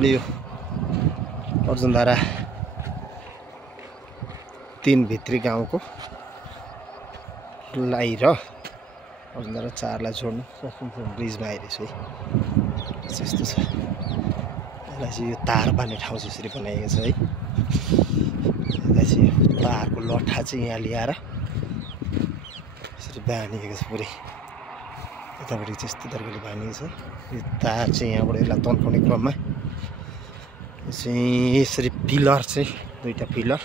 अहिले यो अर्जुनधारा 3 भित्री गाउँको लाई र अर्जुनधारा 4 लाई जोड्नु सस्पेन्सन ब्रिजमा आइरहेछु है। यस्तो छ। यसलाई चाहिँ यो तार बान्ने ठाउँ चाहिँ यसरी बनाइएको छ है। यसलाई चाहिँ तारको लट्ठा चाहिँ यहाँ ल्याएर यसरी बानिएको छ पुरै। यतापट्टि चाहिँ यस्तो तरिकाले बानिएको छ। यो तार चाहिँ यहाँबाट यसलाई तन्काउने क्रममा चाहिँ यसरी पिलर चाहिँ 2टा पिलर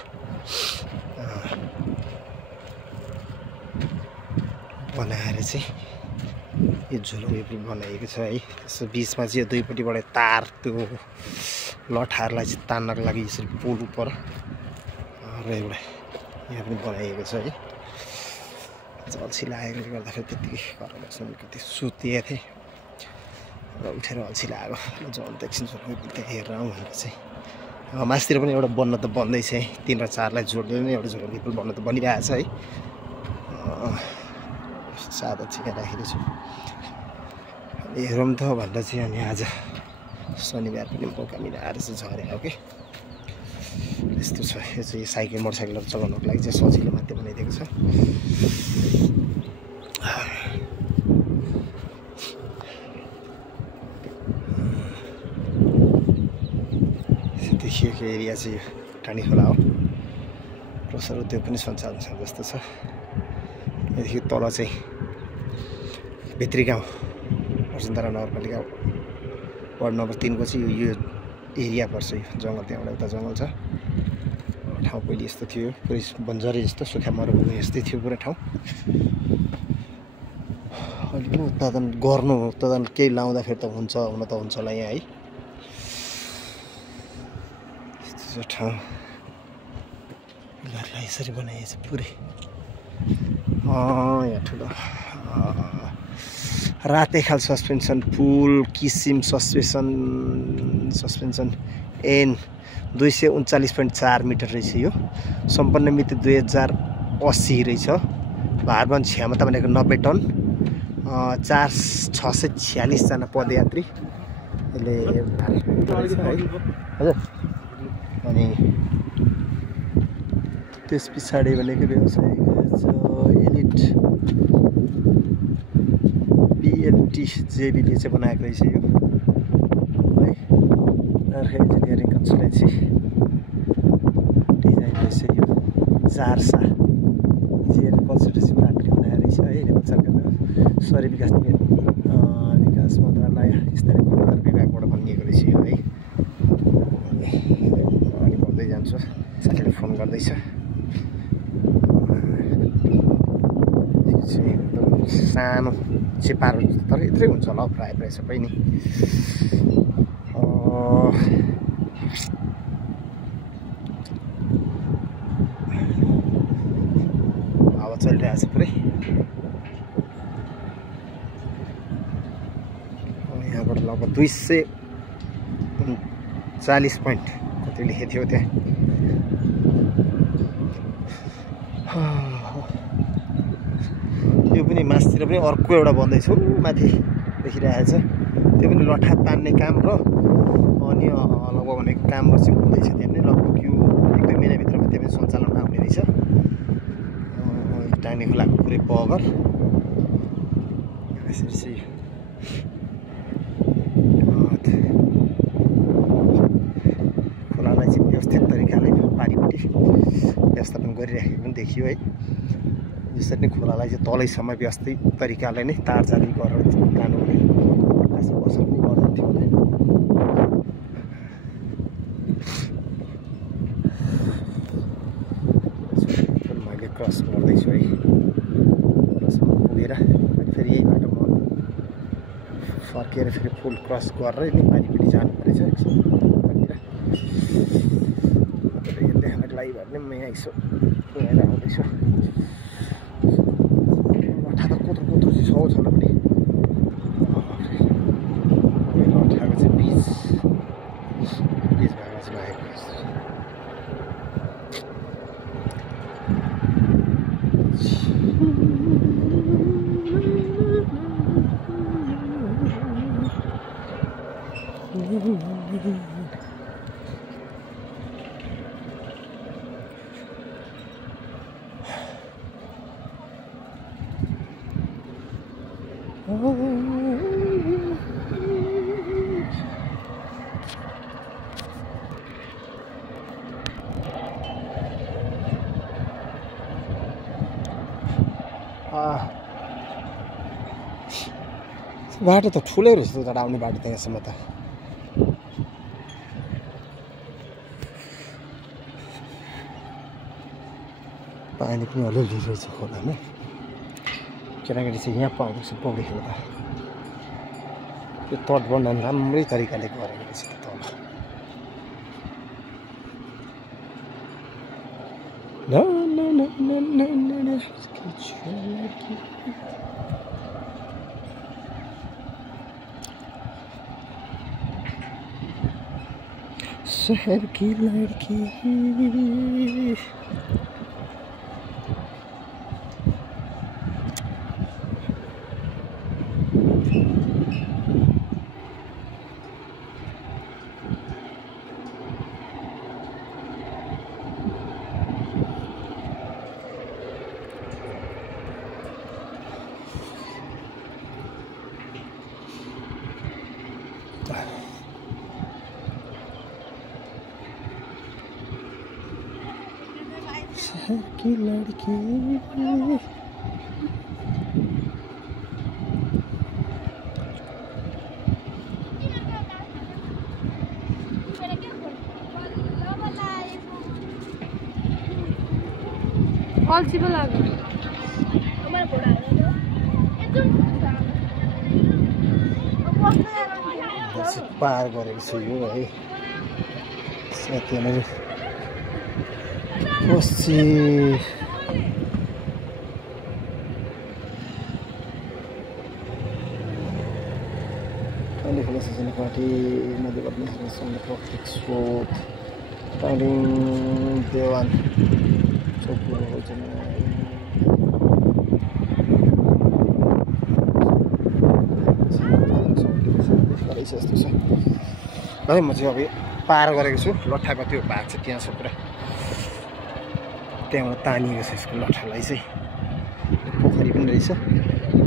बनाएर चाहिँ यो झुलुङ्गे बनाइएको छ है। यसो बिचमा चाहिँ यो दुईपट्टिबाट तार त्यो लठाहरूलाई चाहिँ तान्नको लागि यसरी पोल उप र एउटा यहाँ पनि बनाइएको छ है। अल्छी लागेकोले गर्दाखेरि त्यतिकै घर बस्नु कति सुतेको थिएँ र उठेर अल्छी लाग्यो। झन् एकछिन झुलुङ्गे त्यहाँ हेरेर आउँ भनेर चाहिँ मासतिर पनि एउटा बन्न त बन्दैछ है। 3 र 4 लाई जोड्दै नै एउटा झुलुङ्गे पुल बन्न त बनिरहेछ है। सादा चाहिँ यहाँ राखेको छु हेरौँ त भन्दा चाहिँ अनि आज शनिबार पनि मौका मिलाएर चाहिँ झरे हो कि यस्तो छ। यो चाहिँ साइकल मोटरसाइकलहरू चलाउनको लागि चाहिँ सजिलो मात्रै बनाइदिएको छ। देखिएको एरिया चाहिँ टाढी खोला हो। प्लसहरू त्यो पनि सञ्चालन छ जस्तो छ। यदेखि तल चाहिँ भित्री गाउँ अर्जुनधारा नगरपालिका वार्ड नम्बर 3 को चाहिँ यो एरिया पर्छ। यो जङ्गल त्यहाँबाट उता जङ्गल छ। ठाउँ पहिले यस्तो थियो पुरै बन्जरै जस्तो सुक्खा मरुभूमि यस्तै थियो पुरै ठाउँ। अहिले पनि उत्पादन केही लाउँदाखेरि त हुन्छ हुन त हुन्छ होला यहाँ है। यस्तो ठाउँ पिलरलाई यसरी बनाइएछ पुरै। यहाँ ठुलो रातेखाल सस्पेन्सन पुल किसिम सस्पेन्सन एन 239.4 मिटर रहेछ। यो सम्पन्न मिति 2080 रहेछ। भारवहन क्षमता भनेको 90 टन 646 जना पदयात्री यसले हजुर। अनि त्यस पछाडि भनेको व्यवसायिक एलिट BLT जेबीले चाहिँ बनाएको रहेछ यो है। अर्को इन्जिनियरिङ कन्सल्टेन्सी डिजाइन रहेछ यो। जार्सा इन्जिनियरिङ कन्सल्टेन्सी प्राप्ति बनाएको रहेछ है। नेपाल सरकारको शहरी विकास मन्त्रालय स्थानीय पूर्वाधार विभागबाट बनिएको रहेछ यो है। अनि बढ्दै जान्छु साथीले फोन गर्दैछ। सानो चेपारो तर यत्रै हुन्छ होला प्राय सबै नि। हावा चलिरहेको छ पुरै। यहाँबाट लगभग 240 पोइन्ट कति लेखेको थियो त्यहाँ। यो पनि मासतिर पनि अर्को एउटा बन्दैछ माथि देखिरहेको छ। त्यो पनि लट्ठा तान्ने काम र अनि लगभग भनेको कामहरू चाहिँ हुँदैछ। त्यहाँ पनि लगभग यो 1-2 महिनाभित्रमा त्यो पनि सञ्चालनमा आउने रहेछ। टाङ्ने खोलाको पुरै बगर यसरी चाहिँ खोलालाई चाहिँ व्यवस्थित तरिकाले पारिपट्टि व्यवस्थापन गरिराखेको पनि देखियो है। यसरी नै खोलालाई चाहिँ तलैसम्म व्यवस्थित तरिकाले नै तारजाली गरेर लानु भने असर पनि गर्दैन थियो होला। मैले क्रस गर्दैछु है। क्रसमा पुगेर फेरि यही बाटो म फर्केर फेरि फुल क्रस गरेर नि पारिपट्टि जानु परेछ। देखाउनको लागि भए पनि म यहाँ यसो गएर आउँदैछु। लट्ठा त कोत्रो चाहिँ छ होला पनि। लट्ठाको चाहिँ बिच भागमा चाहिँ लागेको जस्तो बाटो त ठुलै रहेछ तर आउने बाटो त यहाँसम्म त पानी पनि अलिअलि रहेछ खोलामा केटाकेटी चाहिँ यहाँ पाउँदैछ पौडी खेल्दा यो तटवर्णन राम्रै तरिकाले गरेको रहेछ तल शहर की लड़की शहर की लड़की अल्छी पो लाग्यो पार गरेको छु यो है साथीहरु कोसी खोला सिजन पार्टी मध्यवर्ती प्राकृतिक स्रोत टाइलिङ देवान चोकपुर यस्तो छ है म चाहिँ अब पार गरेको छु लट्ठाको त्यो भाग चाहिँ त्यहाँ छ पुरा त्यहाँबाट तानिएको छ यसको लट्ठालाई चाहिँ पोखरी पनि रहेछ